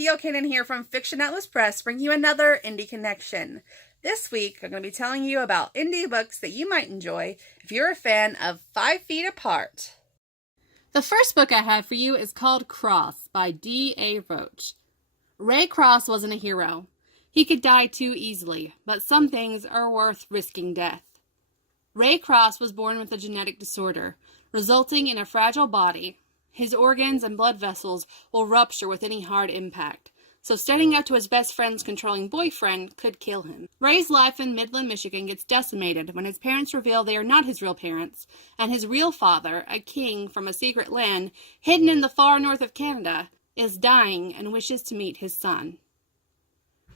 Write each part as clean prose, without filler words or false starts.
C.O. Cannon here from Fiction Atlas Press, bringing you another Indie Connection. This week, I'm going to be telling you about indie books that you might enjoy if you're a fan of 5 Feet Apart. The first book I have for you is called Cross by D.A. Roach. Ray Cross wasn't a hero. He could die too easily, but some things are worth risking death. Ray Cross was born with a genetic disorder, resulting in a fragile body. His organs and blood vessels will rupture with any hard impact, so standing up to his best friend's controlling boyfriend could kill him. Ray's life in Midland, Michigan gets decimated when his parents reveal they are not his real parents, and his real father, a king from a secret land hidden in the far north of Canada, is dying and wishes to meet his son.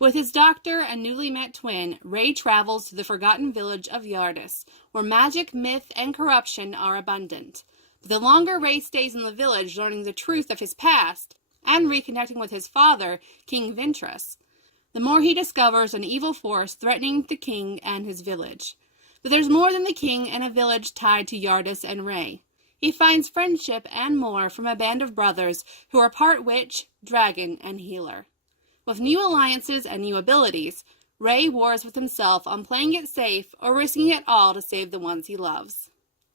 With his doctor and newly met twin, Ray travels to the forgotten village of Yardis, where magic, myth, and corruption are abundant. But the longer Ray stays in the village learning the truth of his past, and reconnecting with his father, King Ventress, the more he discovers an evil force threatening the king and his village. But there's more than the king and a village tied to Yardis and Ray. He finds friendship and more from a band of brothers who are part witch, dragon, and healer. With new alliances and new abilities, Ray wars with himself on playing it safe or risking it all to save the ones he loves.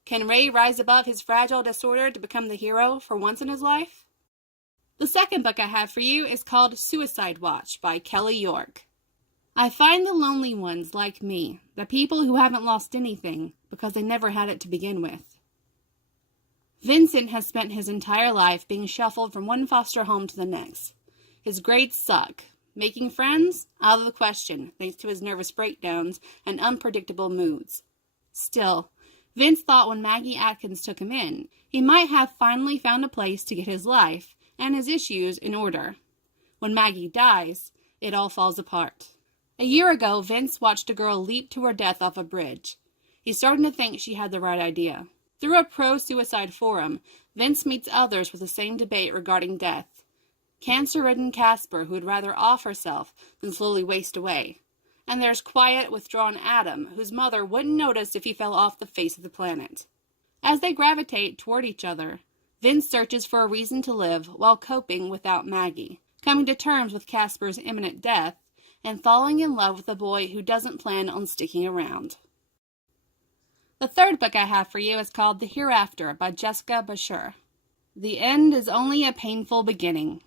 Can Ray rise above his fragile disorder to become the hero for once in his life? The second book I have for you is called Suicide Watch by Kelly York. I find the lonely ones like me, the people who haven't lost anything because they never had it to begin with. Vincent has spent his entire life being shuffled from one foster home to the next. His grades suck. Making friends? Out of the question, thanks to his nervous breakdowns and unpredictable moods. Still, Vince thought when Maggie Atkins took him in, he might have finally found a place to get his life and his issues in order. When Maggie dies, it all falls apart. A year ago, Vince watched a girl leap to her death off a bridge. He's starting to think she had the right idea. Through a pro-suicide forum, Vince meets others with the same debate regarding death. Cancer-ridden Casper, who would rather off herself than slowly waste away. And there's quiet, withdrawn Adam, whose mother wouldn't notice if he fell off the face of the planet. As they gravitate toward each other, Vince searches for a reason to live while coping without Maggie, coming to terms with Casper's imminent death, and falling in love with a boy who doesn't plan on sticking around. The third book I have for you is called Hereafter by Jessica Bashir. The end is only a painful beginning.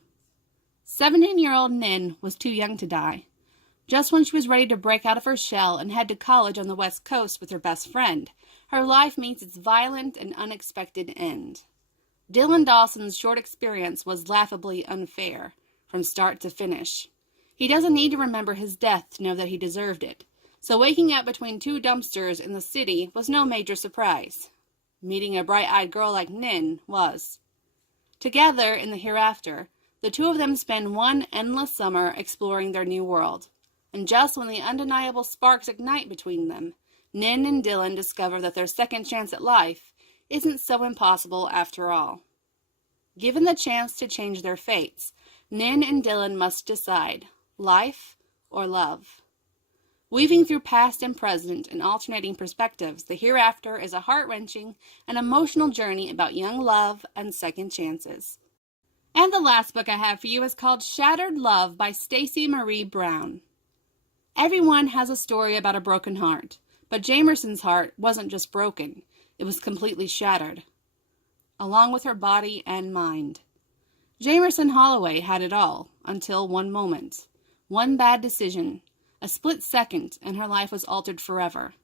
17-year-old Nin was too young to die. Just when she was ready to break out of her shell and head to college on the West Coast with her best friend, her life meets its violent and unexpected end. Dylan Dawson's short experience was laughably unfair, from start to finish. He doesn't need to remember his death to know that he deserved it, so waking up between two dumpsters in the city was no major surprise. Meeting a bright-eyed girl like Nin was. Together, in the Hereafter, the two of them spend one endless summer exploring their new world. And just when the undeniable sparks ignite between them, Nin and Dylan discover that their second chance at life isn't so impossible after all. Given the chance to change their fates, Nin and Dylan must decide, life or love. Weaving through past and present and alternating perspectives, the Hereafter is a heart-wrenching and emotional journey about young love and second chances. And the last book I have for you is called Shattered Love by Stacey Marie Brown. Everyone has a story about a broken heart, but Jamerson's heart wasn't just broken, it was completely shattered, along with her body and mind. Jamerson Holloway had it all, until one moment. One bad decision, a split second, and her life was altered forever.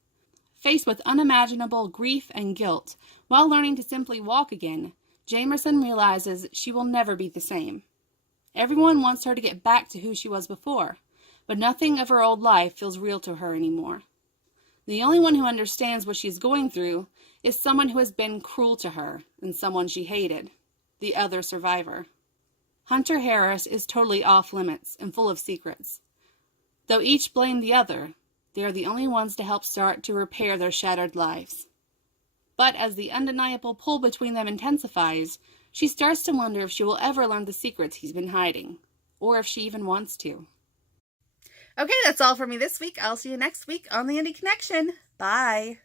Faced with unimaginable grief and guilt, while learning to simply walk again, Jamerson realizes she will never be the same. Everyone wants her to get back to who she was before, but nothing of her old life feels real to her anymore. The only one who understands what she's going through is someone who has been cruel to her and someone she hated, the other survivor. Hunter Harris is totally off limits and full of secrets. Though each blame the other, they are the only ones to help start to repair their shattered lives. But as the undeniable pull between them intensifies, she starts to wonder if she will ever learn the secrets he's been hiding, or if she even wants to. Okay, that's all for me this week. I'll see you next week on the Indie Connection. Bye.